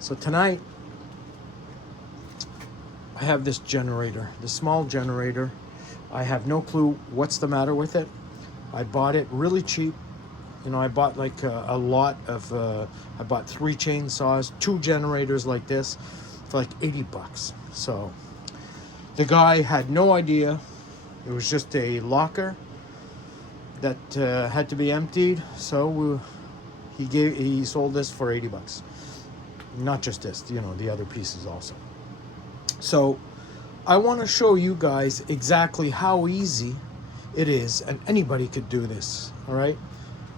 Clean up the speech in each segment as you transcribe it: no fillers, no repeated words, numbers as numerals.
So tonight, I have this generator, the small generator. I have no clue what's the matter with it. I bought it really cheap. You know, I bought like a lot of, I bought 3 chainsaws, 2 generators like this for like $80. So the guy had no idea. It was just a locker that had to be emptied. So he sold this for $80. Not just this, you know, the other pieces also. So I want to show you guys exactly how easy it is, and anybody could do this, all right?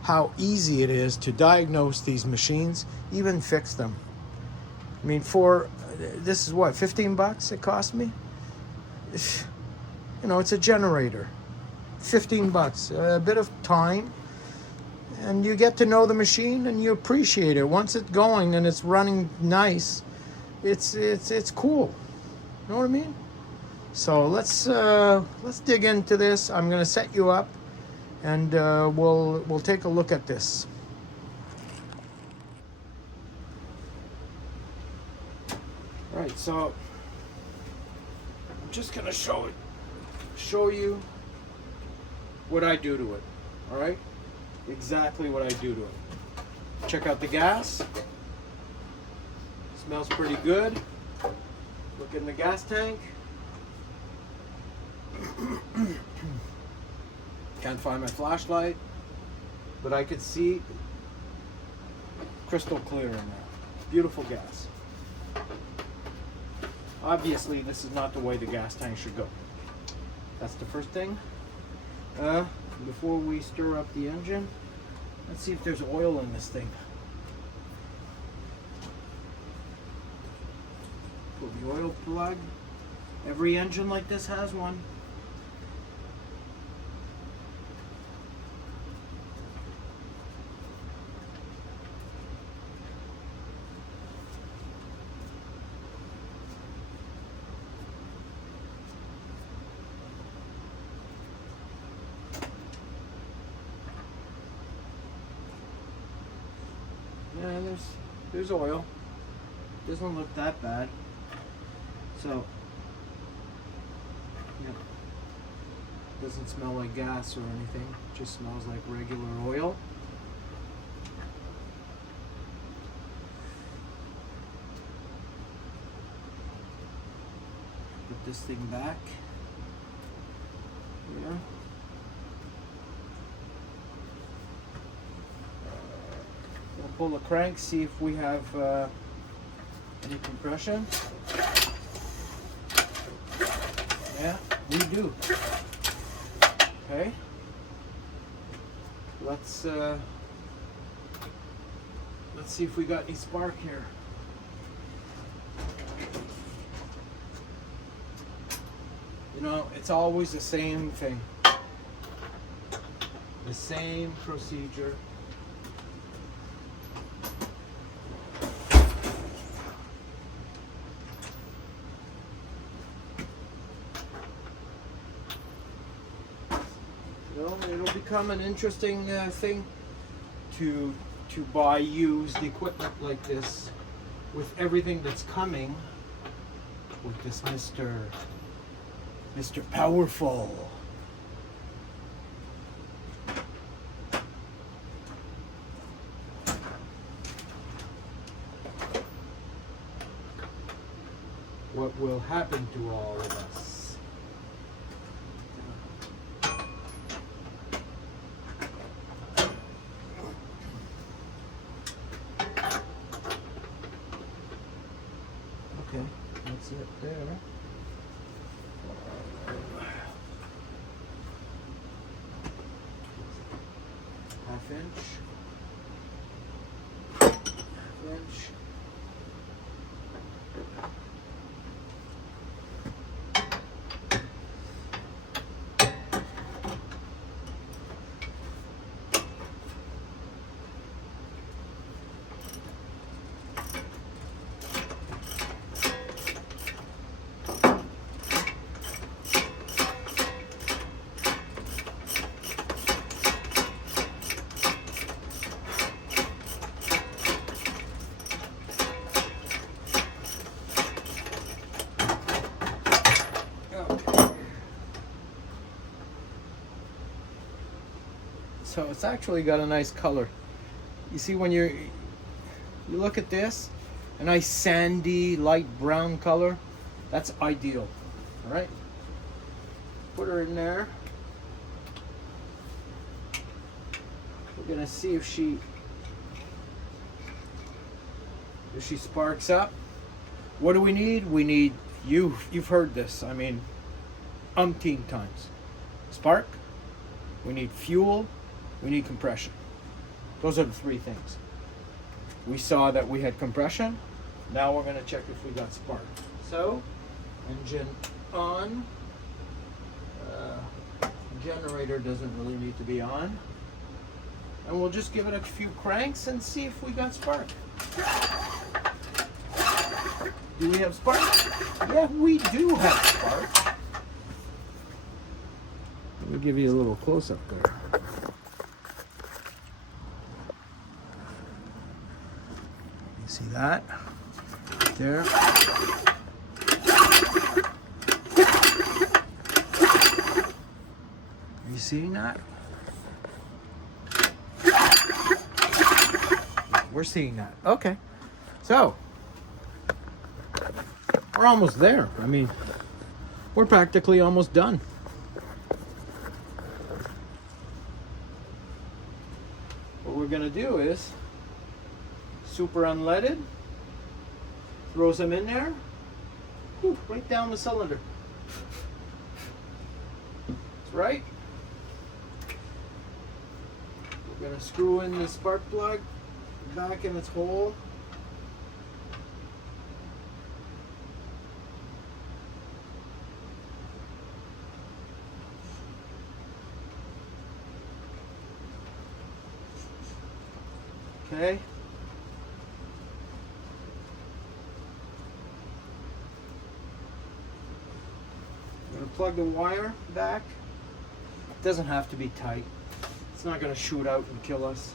How easy it is to diagnose these machines, even fix them. I mean, this is what, $15 it cost me? You know, it's a generator. $15, a bit of time, and you get to know the machine and you appreciate it. Once it's going and it's running nice, it's cool. You know what I mean? So let's dig into this. I'm gonna set you up, and we'll take a look at this. All right, so I'm just gonna show you what I do to it. All right, exactly what I do to it. Check out the gas. Smells pretty good. Look in the gas tank. Can't find my flashlight, but I could see crystal clear in there. Beautiful gas. Obviously, this is not the way the gas tank should go. That's the first thing. Before we stir up the engine, let's see if there's oil in this thing. Pull the oil plug. Every engine like this has one. Yeah, there's oil. Doesn't look that bad. So, yeah, doesn't smell like gas or anything. Just smells like regular oil. Put this thing back here. We'll pull the crank, see if we have any compression. Yeah, we do. Okay. Let's see if we got any spark here. You know, it's always the same thing. The same procedure. It'll become an interesting thing to buy used equipment like this with everything that's coming with this Mr. Powerful. What will happen to all of us? Okay, that's it there. Half inch. It's actually got a nice color. You see when you look at this, a nice sandy light brown color, that's ideal. All right, put her in there. We're gonna see if she sparks up. What do we need? We need, you've heard this, I mean, umpteen times. Spark, we need fuel, we need compression. Those are the three things. We saw that we had compression. Now we're gonna check if we got spark. So, engine on. Generator doesn't really need to be on. And we'll just give it a few cranks and see if we got spark. Do we have spark? Yeah, we do have spark. Let me give you a little close-up there. You see that? Right there. Are you seeing that? We're seeing that. Okay. So, we're almost there. I mean, we're practically almost done. What we're going to do is super unleaded, throw some in there, right down the cylinder. That's right. We're going to screw in the spark plug back in its hole. Okay. I'm going to plug the wire back. It doesn't have to be tight. It's not going to shoot out and kill us.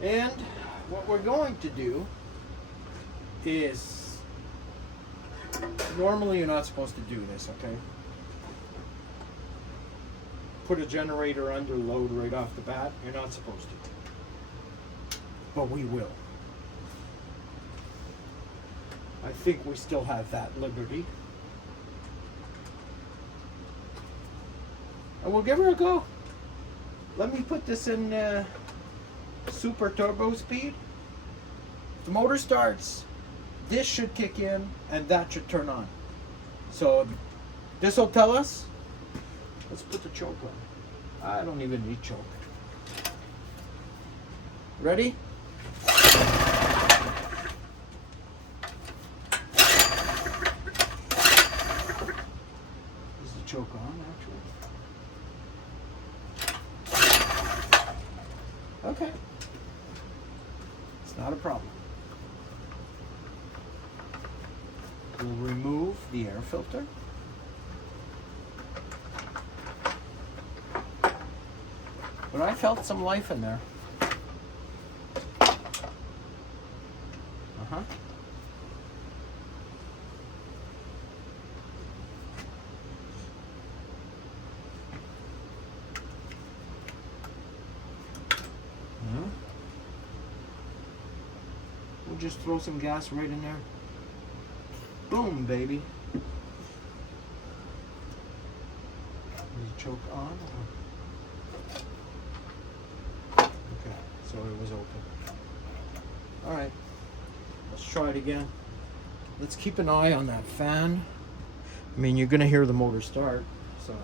And what we're going to do is, normally you're not supposed to do this, okay? Put a generator under load right off the bat. You're not supposed to. But we will. I think we still have that liberty. And we'll give her a go. Let me put this in super turbo speed. If the motor starts, this should kick in and that should turn on. So this will tell us. Let's put the choke on. I don't even need choke. Ready? Is the choke on actually? Okay. It's not a problem. We'll remove the air filter. But I felt some life in there. Uh-huh. We'll just throw some gas right in there. Boom, baby. Is the choke on? Okay, so it was open. All right, let's try it again. Let's keep an eye on that fan. I mean, you're gonna hear the motor start, so.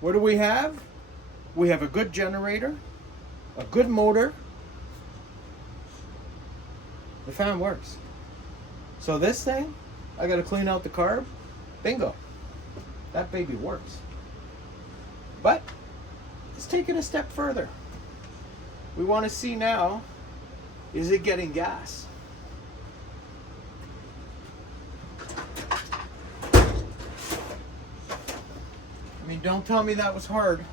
What do we have? We have a good generator, a good motor. The fan works. So this thing, I gotta clean out the carb. Bingo. That baby works. But let's take it a step further. We want to see now, is it getting gas? I mean, don't tell me that was hard.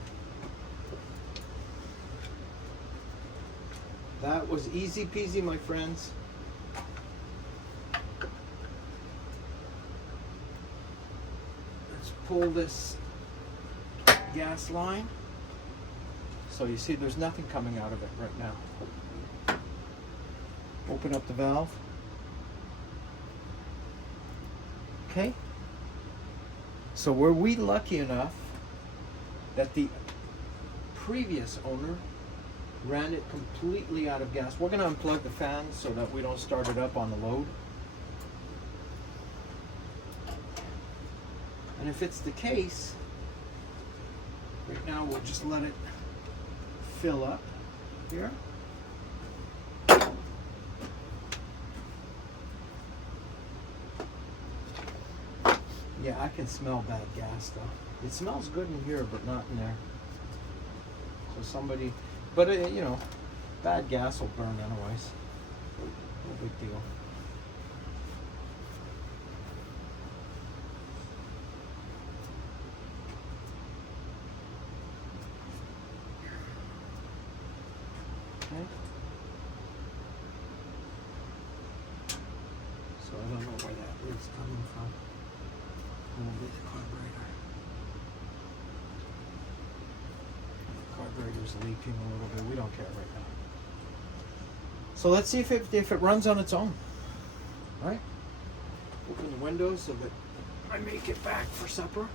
That was easy peasy, my friends. Let's pull this gas line. So you see there's nothing coming out of it right now. Open up the valve. Okay. So were we lucky enough that the previous owner ran it completely out of gas? We're going to unplug the fan so that we don't start it up on the load. And if it's the case, right now we'll just let it fill up here. Yeah, I can smell bad gas though. It smells good in here, but not in there. So somebody, but you know, bad gas will burn anyways. No big deal. Okay. So I don't know where that is coming from. We'll get the carburetor. The carburetor's leaking a little bit. We don't care right now. So let's see if it runs on its own. All right. Open the windows so that I make it back for supper.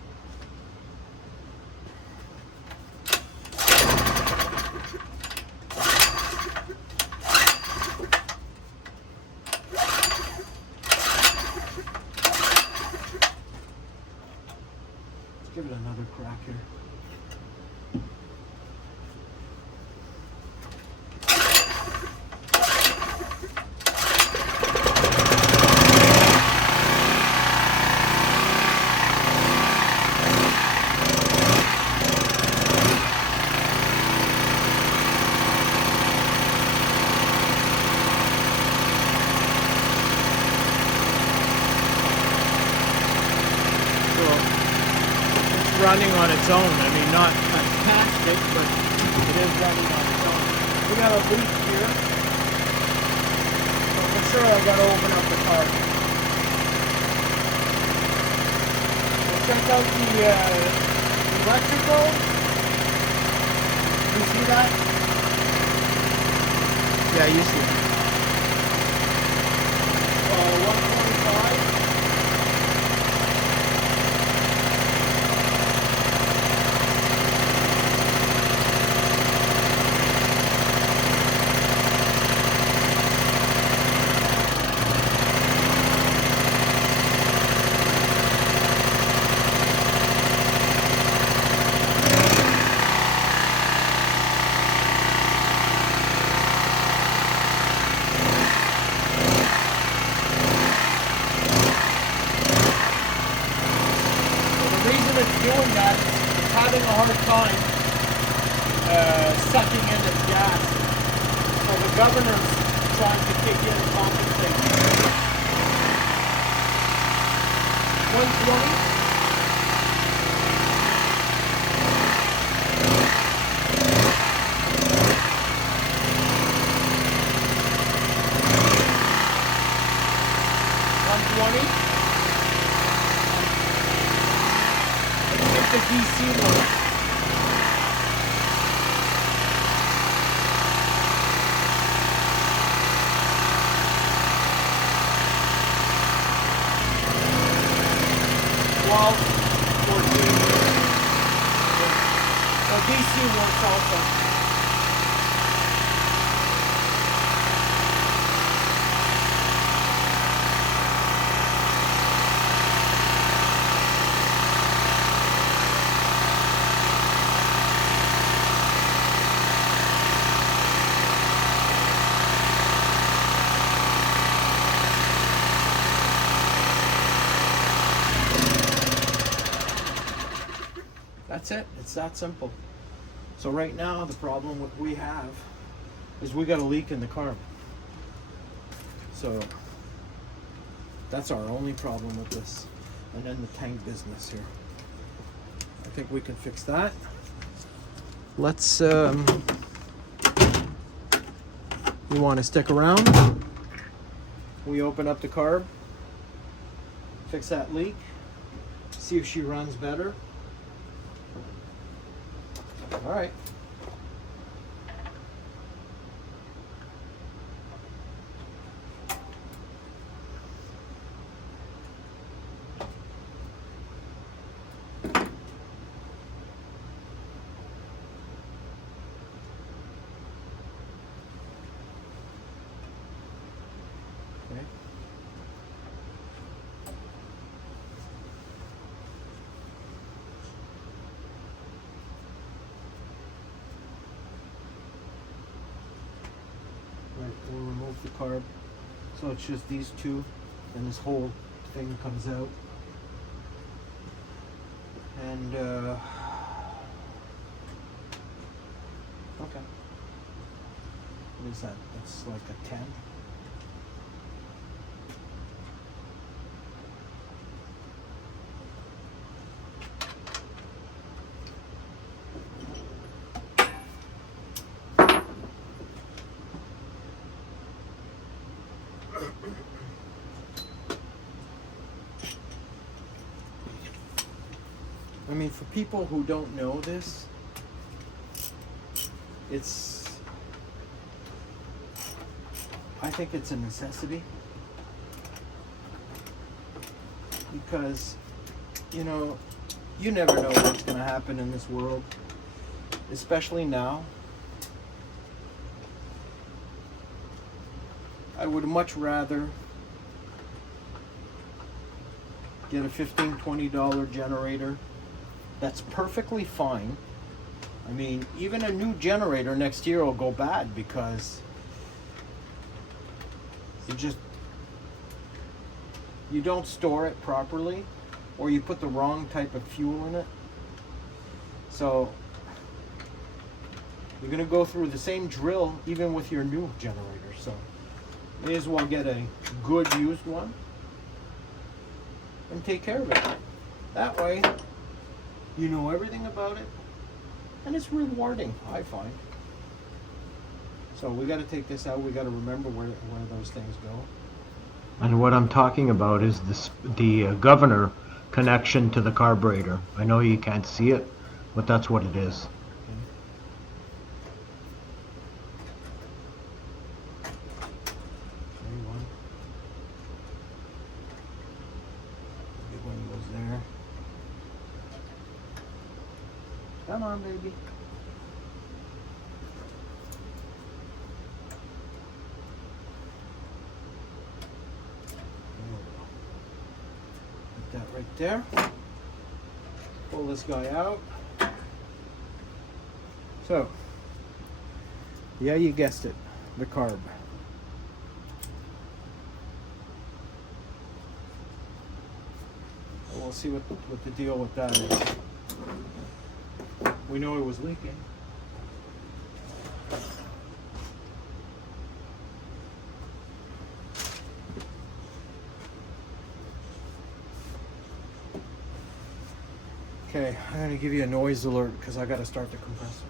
Give it another crack here. Running on its own. I mean, not fantastic, but it is running on its own. We got a leak here. So for sure I gotta open up the car. We'll check out the electrical. You see that? Yeah, you see it. 125. 120. Let's get the DC one. DC works also. That's it. It's that simple. So right now the problem what we have is we got a leak in the carb. So that's our only problem with this. And then the tank business here. I think we can fix that. Let's you want to stick around. We open up the carb, fix that leak, see if she runs better. All right. Okay. Right, we'll remove the carb. So it's just these two, and this whole thing comes out. And okay. What is that? That's like a 10. I mean, for people who don't know this, I think it's a necessity, because, you know, you never know what's going to happen in this world, especially now. I would much rather get a $15, $20 generator. That's perfectly fine. I mean, even a new generator next year will go bad because you don't store it properly, or you put the wrong type of fuel in it. So you're gonna go through the same drill even with your new generator. So may as well get a good used one and take care of it. That way you know everything about it, and it's rewarding, I find. So we got to take this out. We got to remember where those things go. And what I'm talking about is the governor connection to the carburetor. I know you can't see it, but that's what it is. Big one goes there. Come on, baby. Put that right there. Pull this guy out. So, yeah, you guessed it, the carb. We'll see what the deal with that is. We know it was leaking. Okay, I'm gonna give you a noise alert because I gotta start the compressor.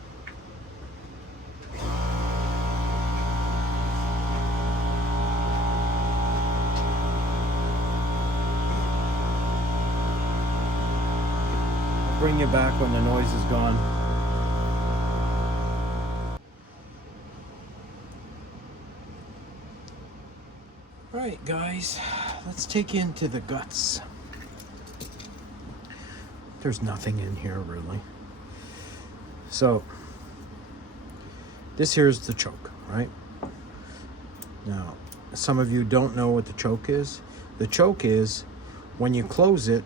I'll bring you back when the noise is gone. All right, guys, let's take you into the guts. There's nothing in here really. So this here is the choke, right? Now, some of you don't know what the choke is. The choke is when you close it,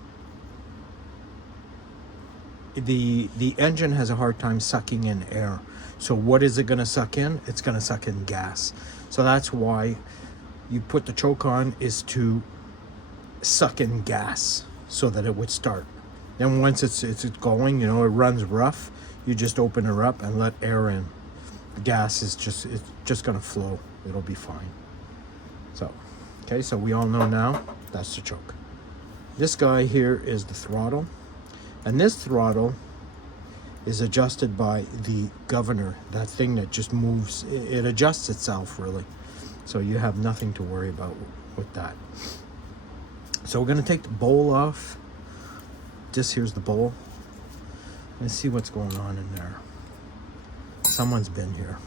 the engine has a hard time sucking in air. So what is it going to suck in? It's going to suck in gas. So that's why you put the choke on, is to suck in gas so that it would start. Then once it's going, you know, it runs rough, you just open her up and let air in. The gas is just gonna flow. It'll be fine. So, okay, so we all know now that's the choke. This guy here is the throttle, and this throttle is adjusted by the governor, that thing that just moves. It adjusts itself, really. So you have nothing to worry about with that. So we're going to take the bowl off. Here's the bowl. Let's see what's going on in there. Someone's been here.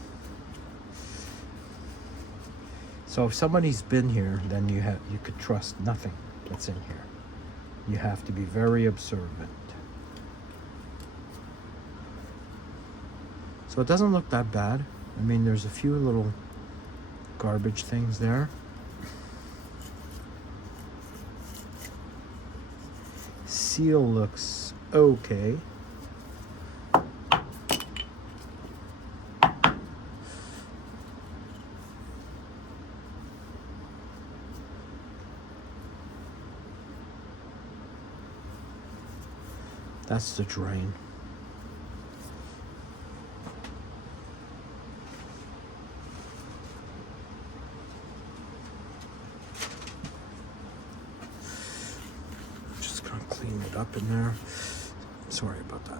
So if somebody's been here, then you could trust nothing that's in here. You have to be very observant. So it doesn't look that bad. I mean, there's a few little garbage things there. Seal looks okay. That's the drain. Just gonna clean it up in there. Sorry about that.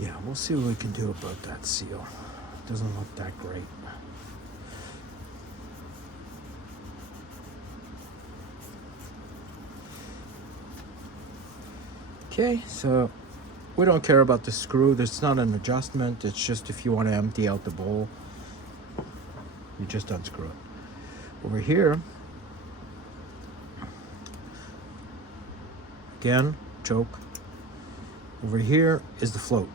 Yeah, we'll see what we can do about that seal. Doesn't look that great. Okay, so we don't care about the screw. It's not an adjustment. It's just if you want to empty out the bowl, you just unscrew it. Over here, again, choke. Over here is the float.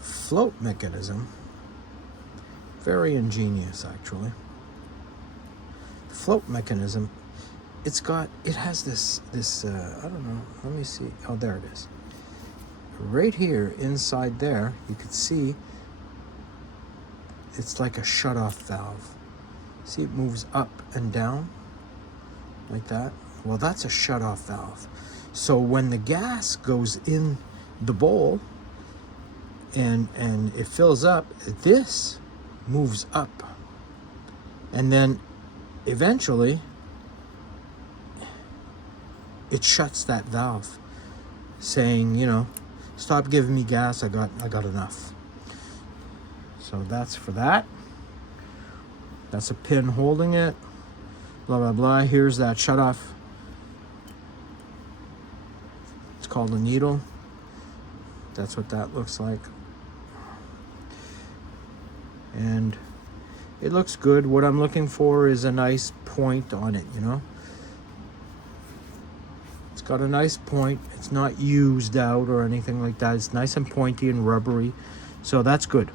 Float mechanism, very ingenious actually. Float mechanism, it has this I don't know, let me see. Oh, there it is. Right here inside there, you could see it's like a shut-off valve. See, it moves up and down like that. Well, that's a shut-off valve. So when the gas goes in the bowl and it fills up, this moves up, and then eventually it shuts that valve, saying, you know, stop giving me gas, I got enough. So that's for that. That's a pin holding it, blah blah blah. Here's that shut off. It's called a needle. That's what that looks like. And it looks good. What I'm looking for is a nice point on it, you know. It's got a nice point. It's not used out or anything like that. It's nice and pointy and rubbery. So that's good,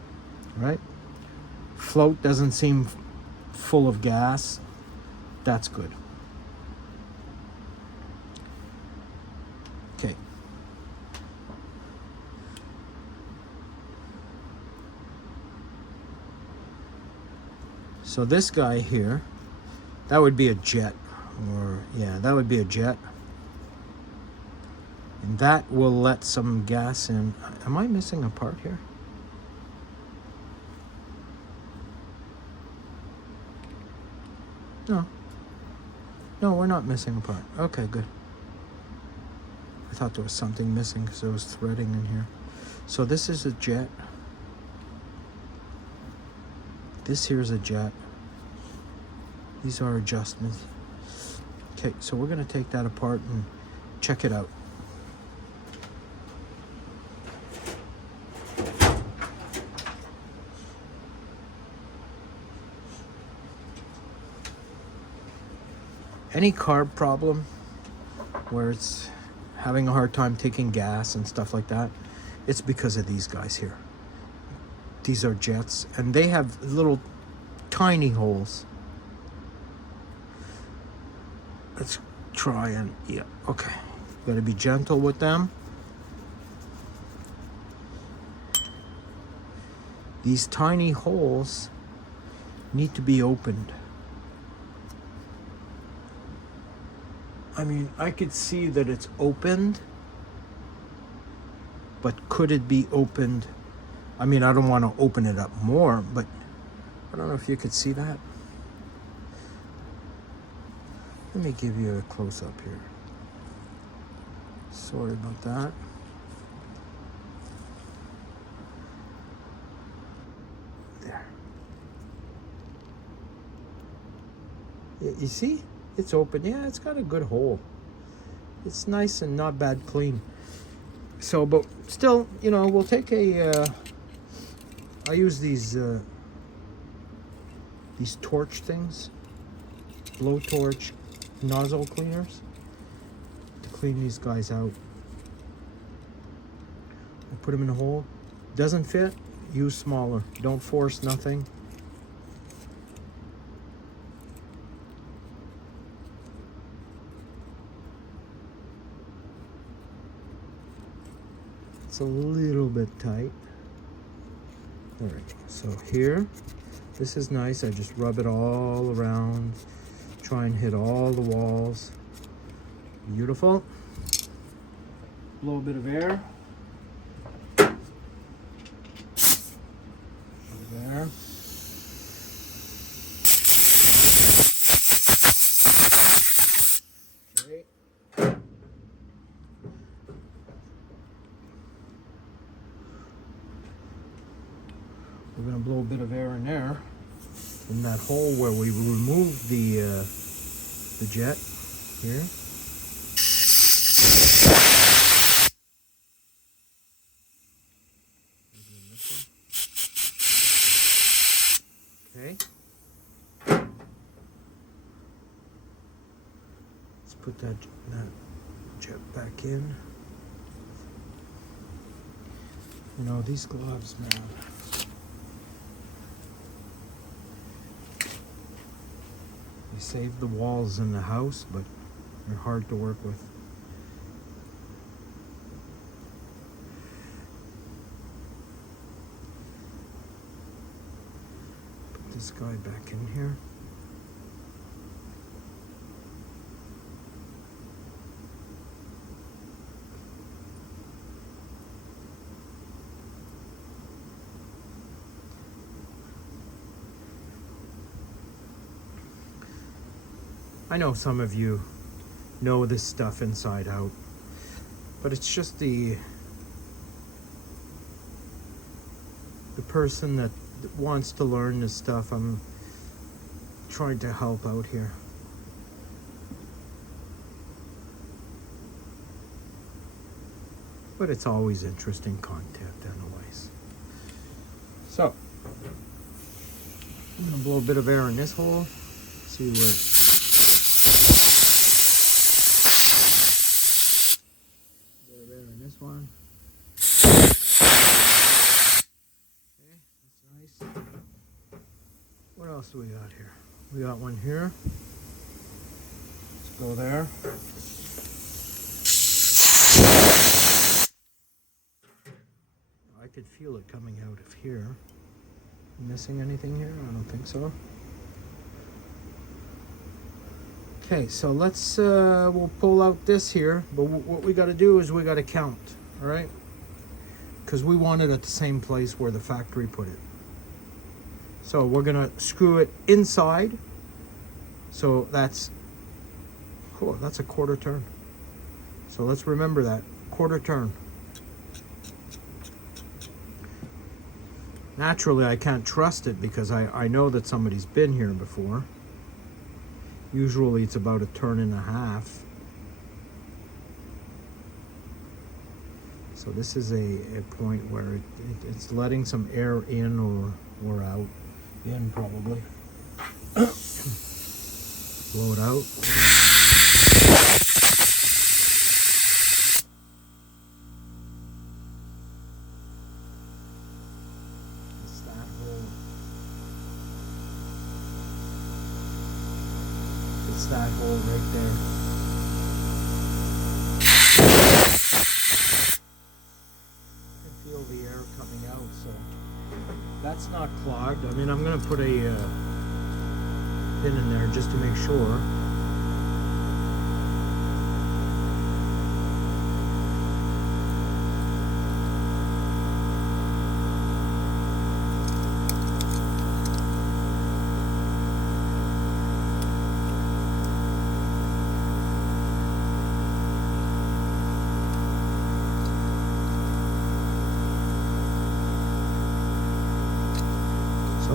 right? Float doesn't seem full of gas. That's good. Okay. So this guy here, that would be a jet, or yeah, that would be a jet. And that will let some gas in. Am I missing a part here? No. No, we're not missing a part. Okay, good. I thought there was something missing because there was threading in here. So this is a jet. This here's a jet. These are adjustments. Okay, so we're going to take that apart and check it out. Any carb problem where it's having a hard time taking gas and stuff like that, it's because of these guys here. These are jets, and they have little tiny holes. Let's try and, yeah, okay. Gotta be gentle with them. These tiny holes need to be opened. I mean, I could see that it's opened, but could it be opened I mean, I don't want to open it up more, but I don't know if you could see that. Let me give you a close-up here. Sorry about that. There. You see? It's open. Yeah, it's got a good hole. It's nice and not bad clean. So, but still, you know, we'll take a... I use these torch things. Blowtorch nozzle cleaners to clean these guys out. I put them in a hole. Doesn't fit, use smaller. Don't force nothing. It's a little bit tight. All right, so here, this is nice. I just rub it all around. Try and hit all the walls. Beautiful. Blow a bit of air. There. Okay. We're going to blow a bit of air in there, in that hole where we removed the jet here. Okay. Let's put that jet back in. You know, these gloves, man. They save the walls in the house, but they're hard to work with. Put this guy back in here. I know some of you know this stuff inside out, but it's just the person that wants to learn this stuff. I'm trying to help out here. But it's always interesting content anyways. So, I'm gonna blow a bit of air in this hole, see where one. Okay, that's nice. What else do we got here? We got one here. Let's go there. I could feel it coming out of here. Missing anything here? I don't think so. Okay, so let's, we'll pull out this here, but what we got to do is we got to count, all right? Because we want it at the same place where the factory put it. So we're going to screw it inside. So that's, cool, that's a quarter turn. So let's remember that, quarter turn. Naturally, I can't trust it because I know that somebody's been here before. Usually it's about a turn and a half. So this is a point where it's letting some air in or out. In probably. Blow it out. It's that hole. It's that hole right there. I can feel the air coming out, so that's not clogged. I mean, I'm going to put a pin in there just to make sure.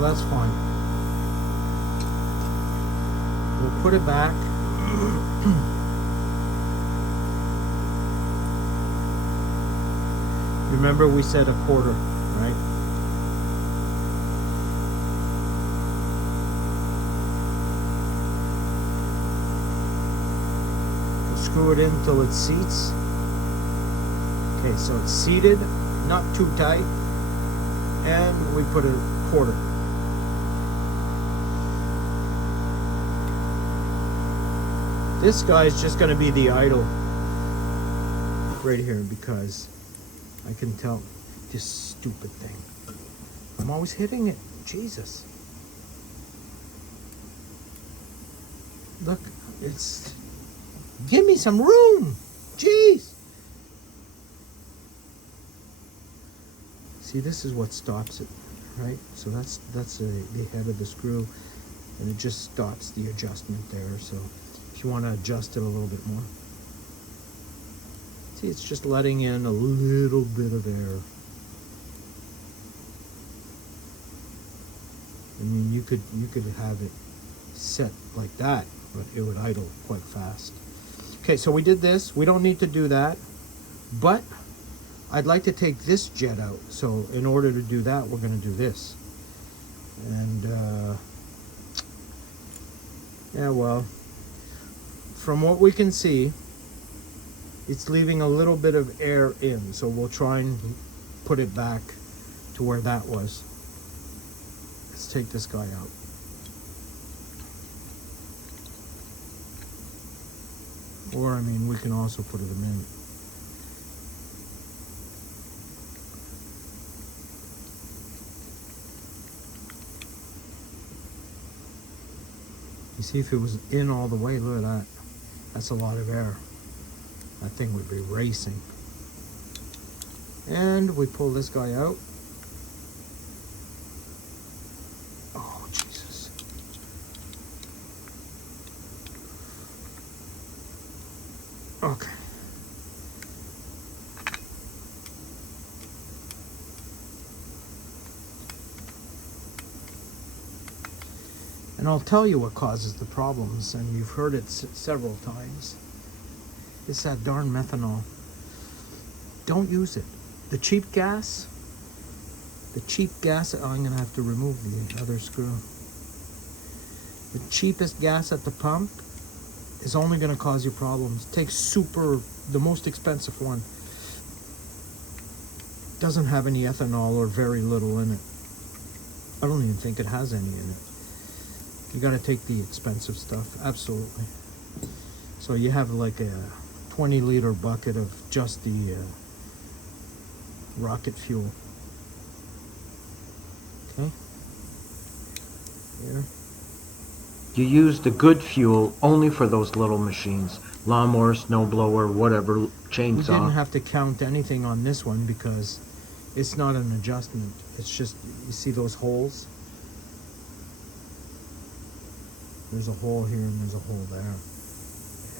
that's fine. We'll put it back. Remember we said a quarter, right? We'll screw it in till it seats. Okay, so it's seated, not too tight, and we put a quarter. This guy's just going to be the idle right here because I can tell this stupid thing. I'm always hitting it. Jesus. Look, it's... Give me some room. Jeez. See, this is what stops it, right? So that's the head of the screw, and it just stops the adjustment there. So if you want to adjust it a little bit more. See, it's just letting in a little bit of air. I mean, you could have it set like that, but it would idle quite fast. Okay, so we did this. We don't need to do that, but I'd like to take this jet out. So in order to do that, we're going to do this. And yeah, well, from what we can see, it's leaving a little bit of air in. So we'll try and put it back to where that was. Let's take this guy out. Or, I mean, we can also put them in. You see, if it was in all the way, look at that. That's a lot of air. That thing would be racing. And we pull this guy out. Oh, Jesus. Okay. And I'll tell you what causes the problems, and you've heard it several times. It's that darn methanol. Don't use it. The cheap gas, oh, I'm gonna have to remove the other screw. The cheapest gas at the pump is only gonna cause you problems. Take the most expensive one. Doesn't have any ethanol or very little in it. I don't even think it has any in it. You gotta take the expensive stuff, absolutely. So you have like a 20-liter bucket of just the rocket fuel. Okay. Here. You use the good fuel only for those little machines. Lawnmower, snowblower, whatever, chainsaw. We didn't have to count anything on this one because it's not an adjustment. It's just, you see those holes? There's a hole here and there's a hole there.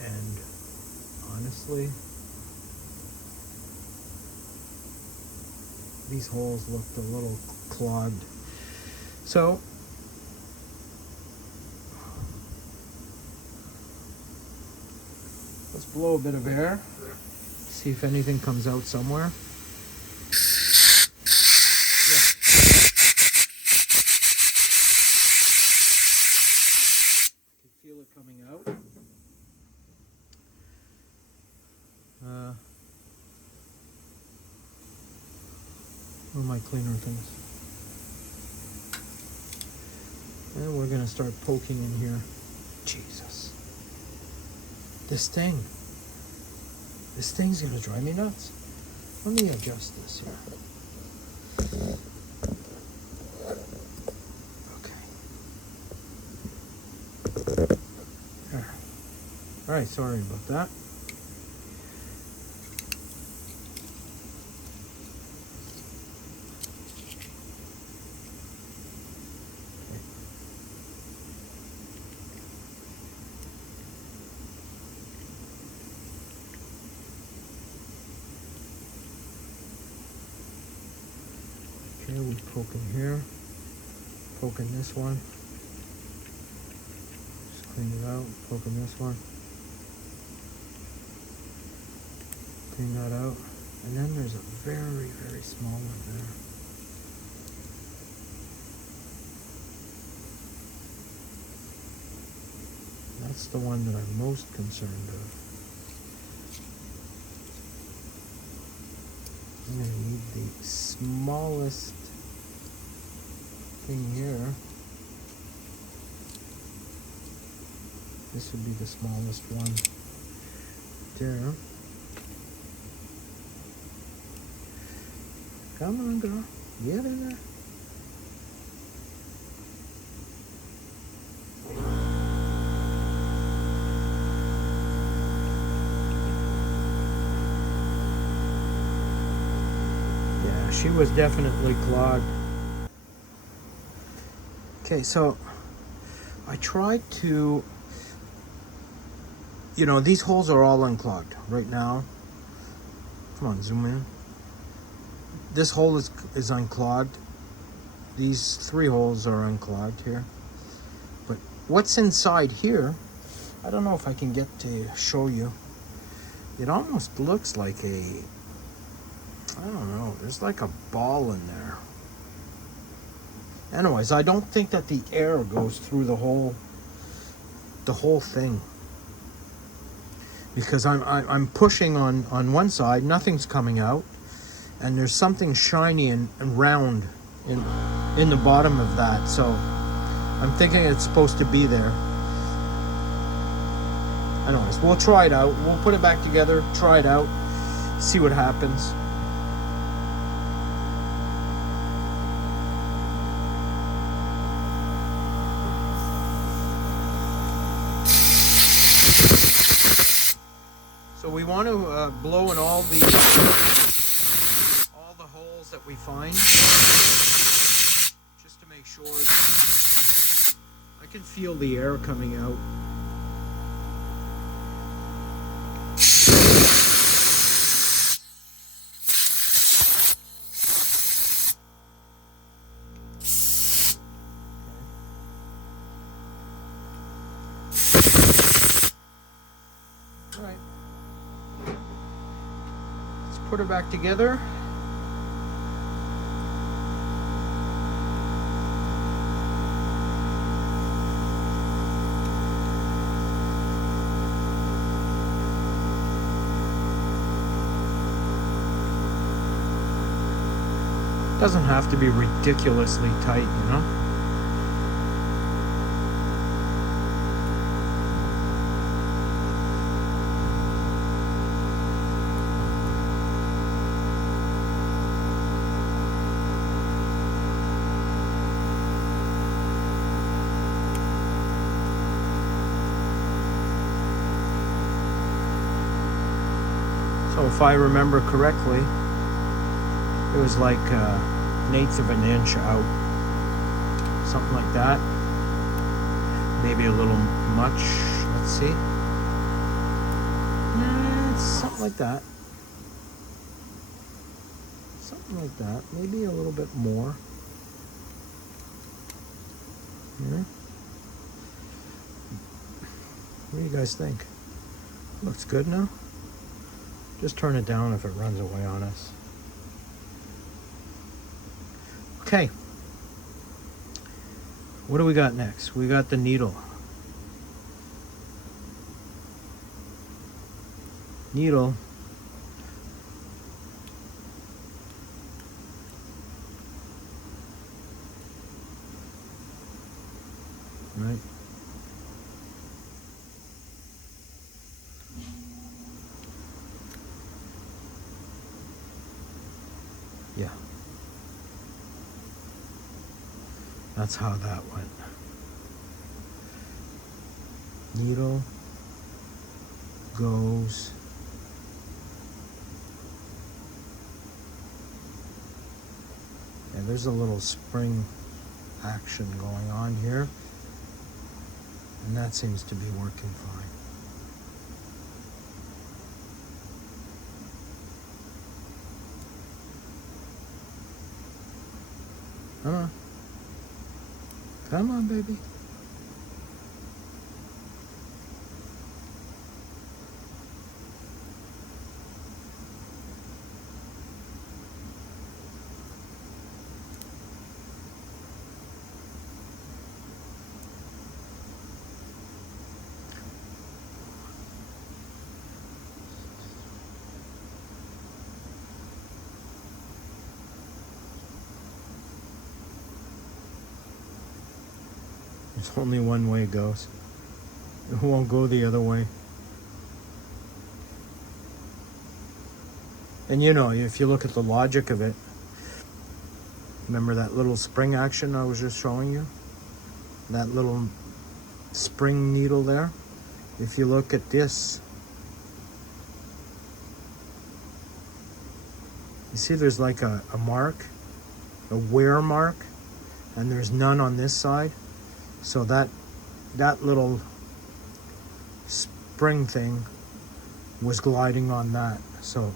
And honestly, these holes looked a little clogged. So, let's blow a bit of air. See if anything comes out somewhere. Feel it coming out. Where are my cleaner things? And we're gonna start poking in here. Jesus. This thing's gonna drive me nuts. Let me adjust this here. All right, sorry about that. Okay, we poke in here. Poking this one. Just clean it out. Poking this one. Clean that out. And then there's a very, very small one there. That's the one that I'm most concerned of. I'm going to need the smallest thing here. This would be the smallest one. There. Come on, girl. Get in there. Yeah, she was definitely clogged. Okay, so I tried to, these holes are all unclogged right now. Come on, zoom in. This hole is unclogged. These 3 holes are unclogged here. But what's inside here, I don't know if I can get to show you. It almost looks like I don't know, there's like a ball in there. Anyways, I don't think that the air goes through the whole thing. Because I'm pushing on one side, nothing's coming out. And there's something shiny and round in the bottom of that. So I'm thinking it's supposed to be there. Anyways, we'll try it out. We'll put it back together, try it out, see what happens. So we want to blow in all the holes that we find, just to make sure that I can feel the air coming out. All right. Let's put it back together. Doesn't have to be ridiculously tight, So if I remember correctly, it was like an eighth of an inch out, something like that. Maybe a little much. Let's see. It's something like that. Something like that. Maybe a little bit more. Yeah. What do you guys think? Looks good now. Just turn it down if it runs away on us. Okay. What do we got next? We got the needle. Needle. Right. Yeah. That's how that went. Needle goes yeah, there's a little spring action going on here, and that seems to be working fine. Come on. Come on, baby. There's only one way it goes. It won't go the other way. And you know, if you look at the logic of it, remember that little spring action I was just showing you? That little spring needle there? If you look at this, you see there's like a mark, a wear mark, and there's none on this side. So that little spring thing was gliding on that. So,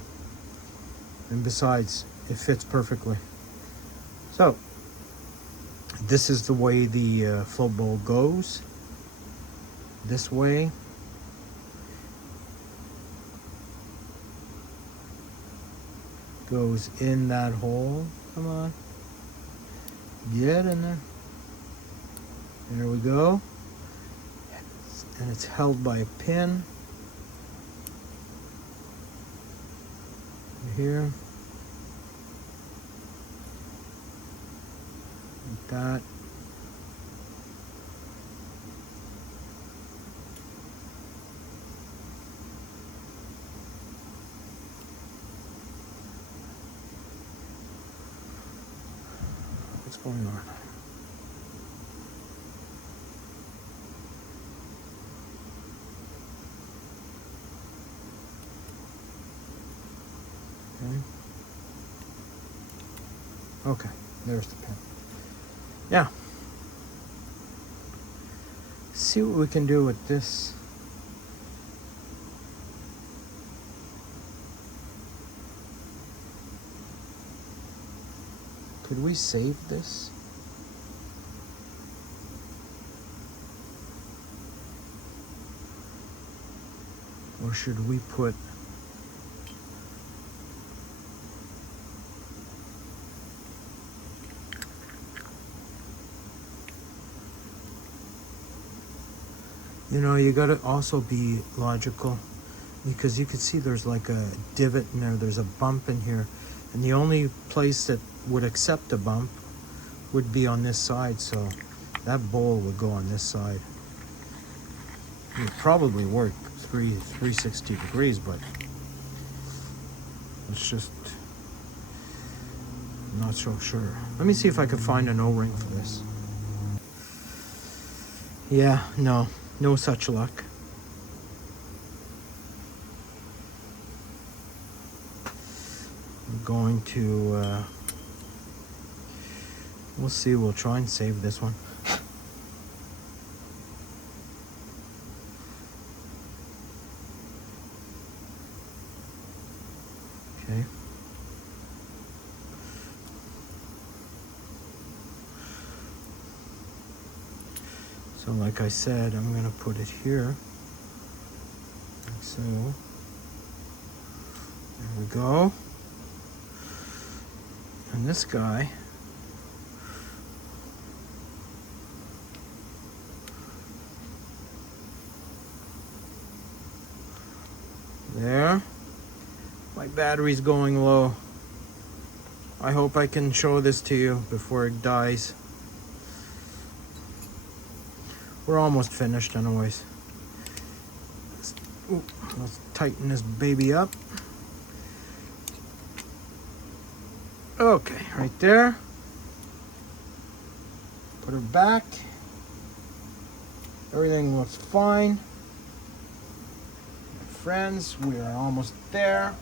and besides, it fits perfectly. So, this is the way the float bowl goes. This way. Goes in that hole. Come on. Get in there. There we go. And it's held by a pin. Here. Like that. What's going on? Okay, there's the pin. Yeah. See what we can do with this. Could we save this? Or should we put you know, you gotta also be logical, because you can see there's like a divot in there, there's a bump in here, and the only place that would accept a bump would be on this side, so that bowl would go on this side. It would probably work 360 degrees, but it's just not so sure. Let me see if I can find an O-ring for this. Yeah, no such luck. I'm going to, we'll see, we'll try and save this one. Okay. So like I said, I'm going to put it here. Like so. There we go. And this guy, there. My battery's going low. I hope I can show this to you before it dies. We're almost finished anyways. Let's tighten this baby up. Okay, right there. Put her back. Everything looks fine. My friends, we are almost there.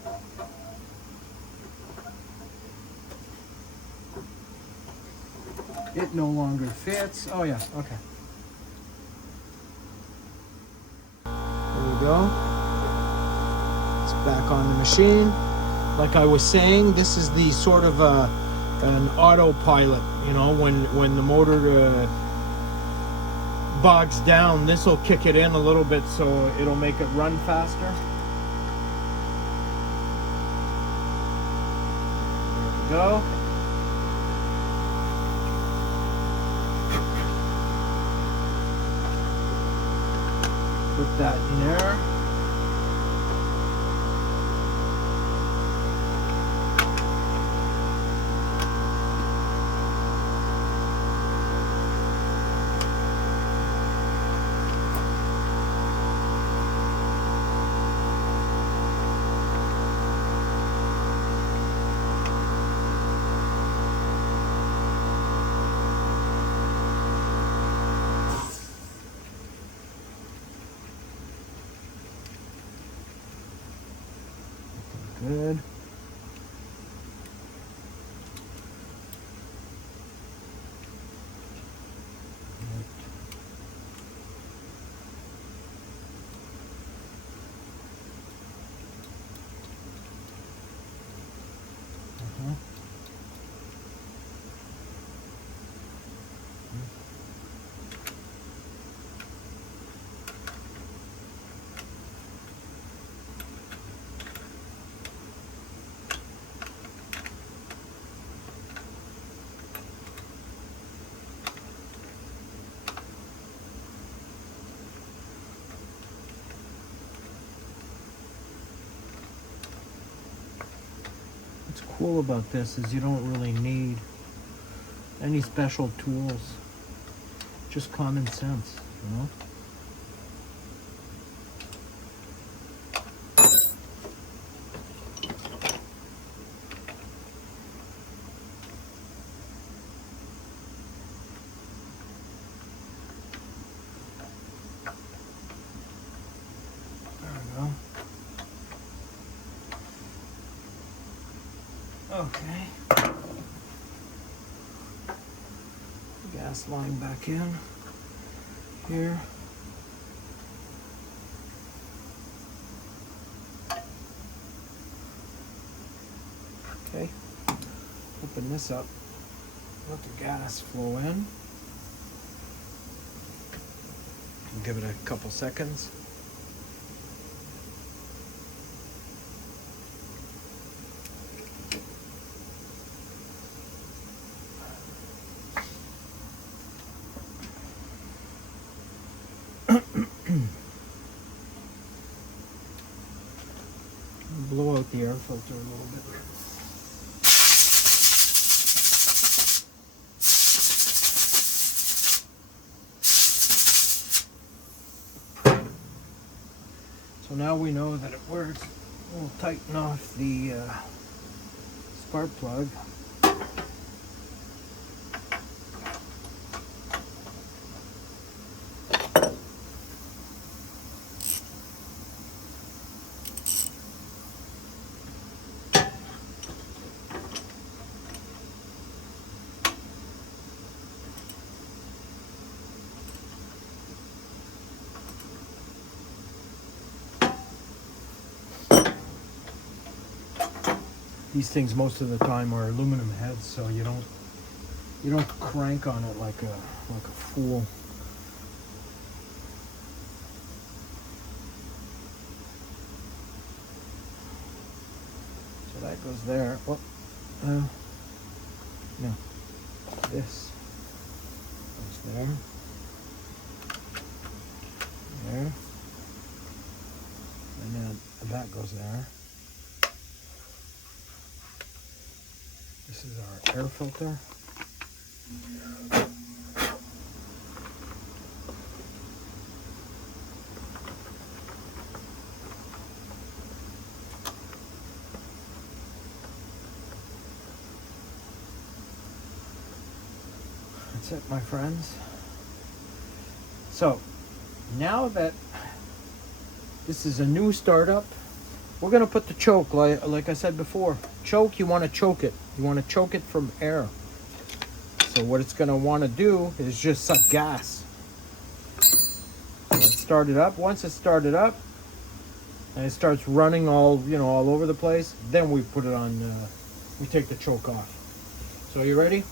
It no longer fits. Oh yeah, okay. There we go. It's back on the machine. Like I was saying, this is the sort of an autopilot, you know, when the motor bogs down, this will kick it in a little bit so it'll make it run faster. There we go. Put that in there. Good. What's cool about this is you don't really need any special tools, just common sense, you know? Okay. Gas line back in here. Okay. Open this up. Let the gas flow in. Give it a couple seconds. Blow out the air filter a little bit. So now we know that it works. We'll tighten off the spark plug. These things most of the time are aluminum heads, so you don't crank on it like a fool. So that goes there. Oh, no, this goes there, there, and then that goes there. This is our air filter. That's it, my friends. So, now that this is a new startup, we're going to put the choke, like I said before. Choke, you want to choke it. You want to choke it from air. So what it's going to want to do is just suck gas. So let's start it up. Once it's started up, and it starts running all over the place, then we put it on, we take the choke off. So you ready?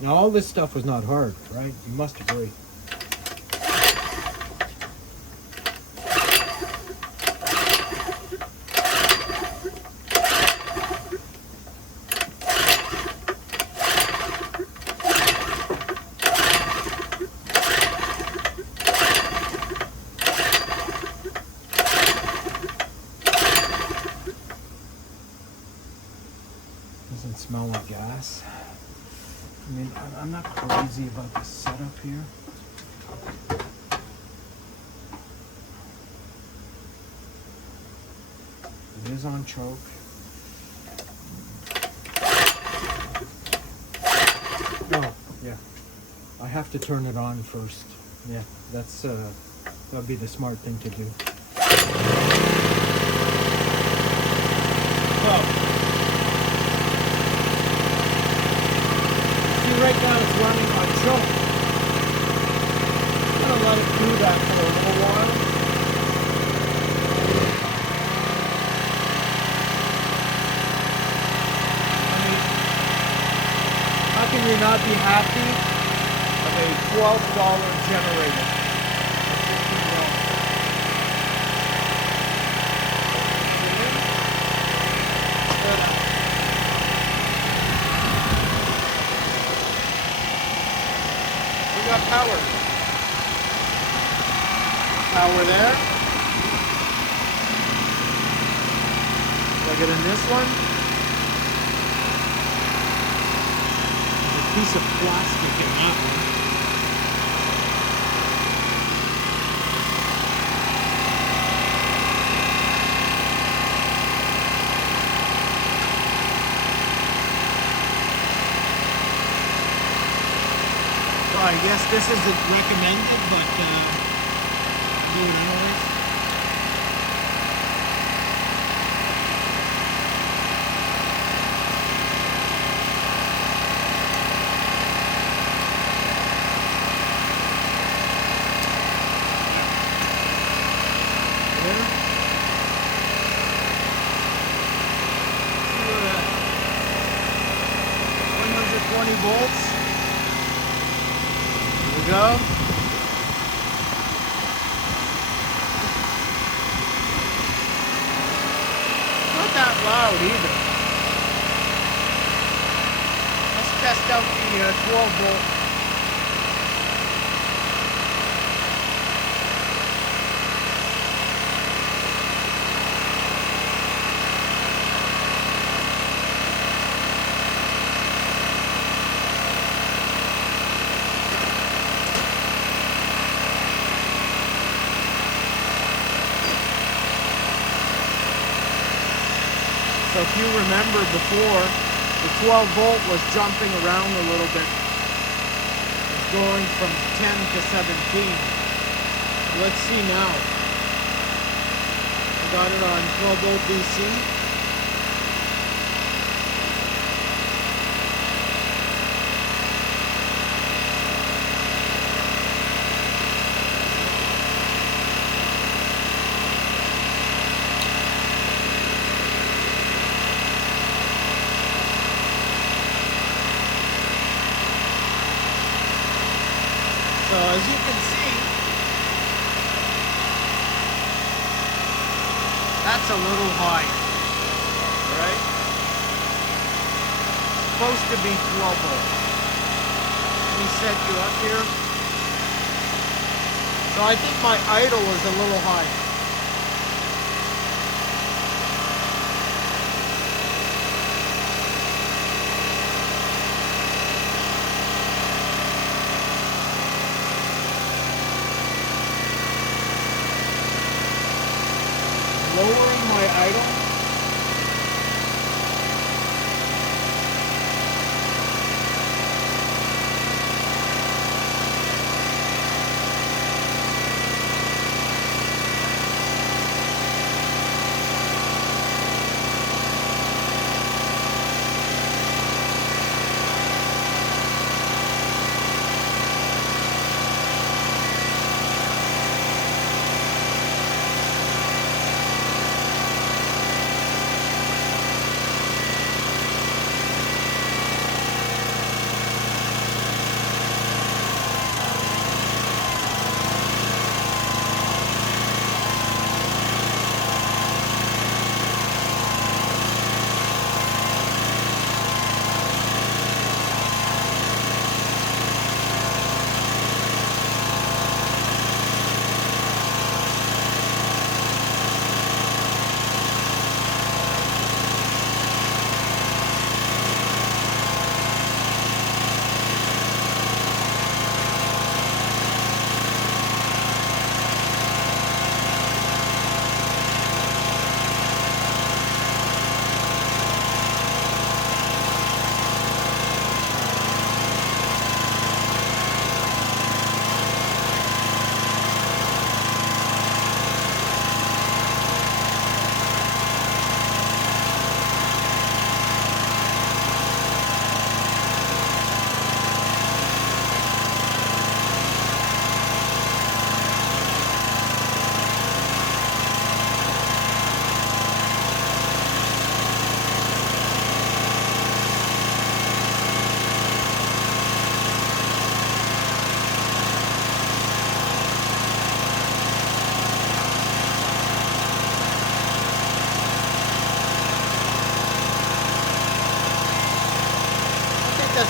Now all this stuff was not hard, right? You must agree. I'm not crazy about the setup here. It is on choke. Oh, yeah. I have to turn it on first. Yeah, that's that'd be the smart thing to do. Oh. See, right now it's running on choke. I'm gonna let it do that for a little while. How can you not be happy of a $12 generator? We got power. Power there. Plug it in this one. Piece of plastic in that one. So I guess this isn't recommended, but do it anyways. There. 120 volts. Here we go. Not that loud either. Let's test out the 12 volt. So if you remember before, the 12 volt was jumping around a little bit. It's going from 10 to 17. Let's see now. I got it on 12 volt DC. So as you can see, that's a little high, right? It's supposed to be 12 volts. Let me set you up here. So I think my idle is a little high. Lowering my idle.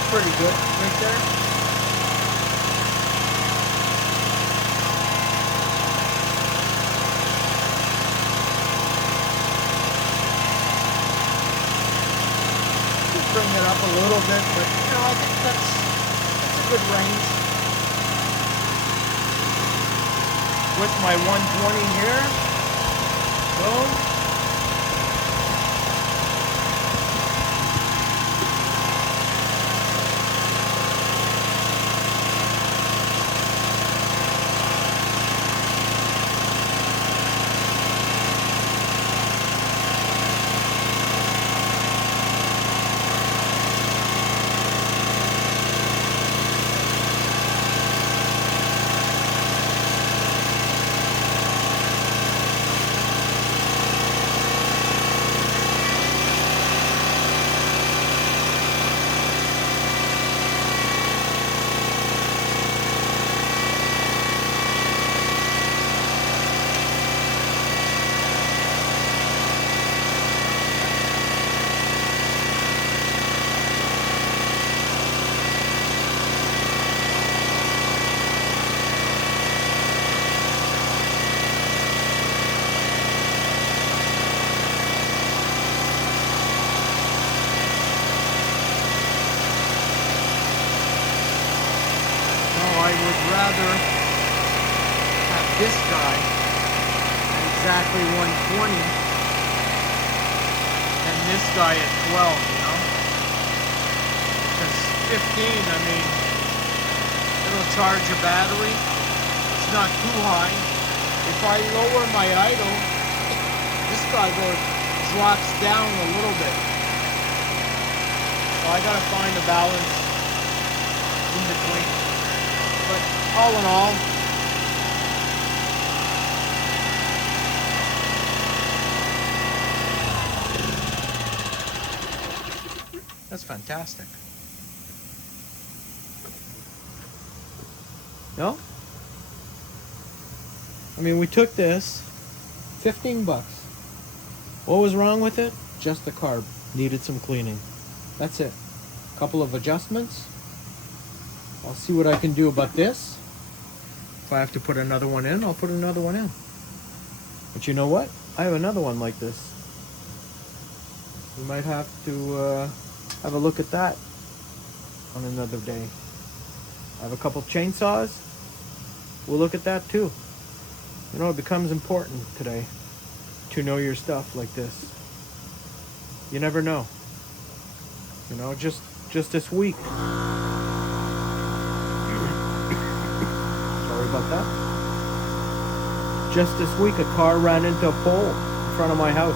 That's pretty good right there. Bring it up a little bit, but you know, I think that's a good range. With my 120 here, boom. I would rather have this guy at exactly 120 than this guy at 12, you know? Because 15, I mean, it'll charge a battery. It's not too high. If I lower my idle, this guy drops down a little bit. So I gotta find a balance in between. But all in all, that's fantastic. No? I mean, we took this, 15 bucks. What was wrong with it? Just the carb. Needed some cleaning. That's it. A couple of adjustments. I'll see what I can do about this. If I have to put another one in, I'll put another one in. But you know what? I have another one like this. We might have to have a look at that on another day. I have a couple chainsaws. We'll look at that too. You know, it becomes important today to know your stuff like this. You never know. You know, just this week. Sorry about that. Just this week, a car ran into a pole in front of my house.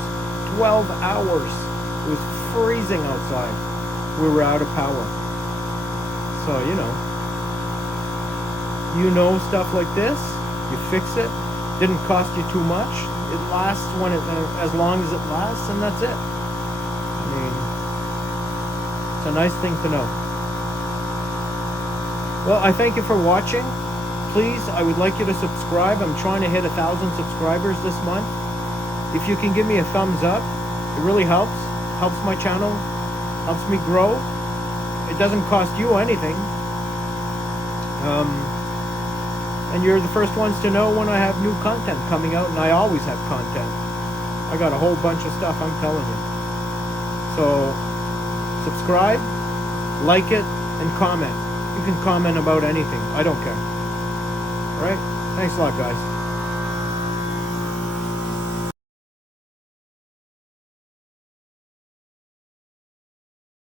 12 hours. It was freezing outside. We were out of power. So, you know stuff like this. You fix it. Didn't cost you too much. It lasts as long as it lasts, and that's it. I mean, it's a nice thing to know. Well, I thank you for watching. Please, I would like you to subscribe. I'm trying to hit 1,000 subscribers this month. If you can give me a thumbs up, it really helps. Helps my channel, helps me grow. It doesn't cost you anything. And you're the first ones to know when I have new content coming out, and I always have content. I got a whole bunch of stuff, I'm telling you. So, subscribe, like it, and comment. You can comment about anything. I don't care. Alright? Thanks a lot, guys.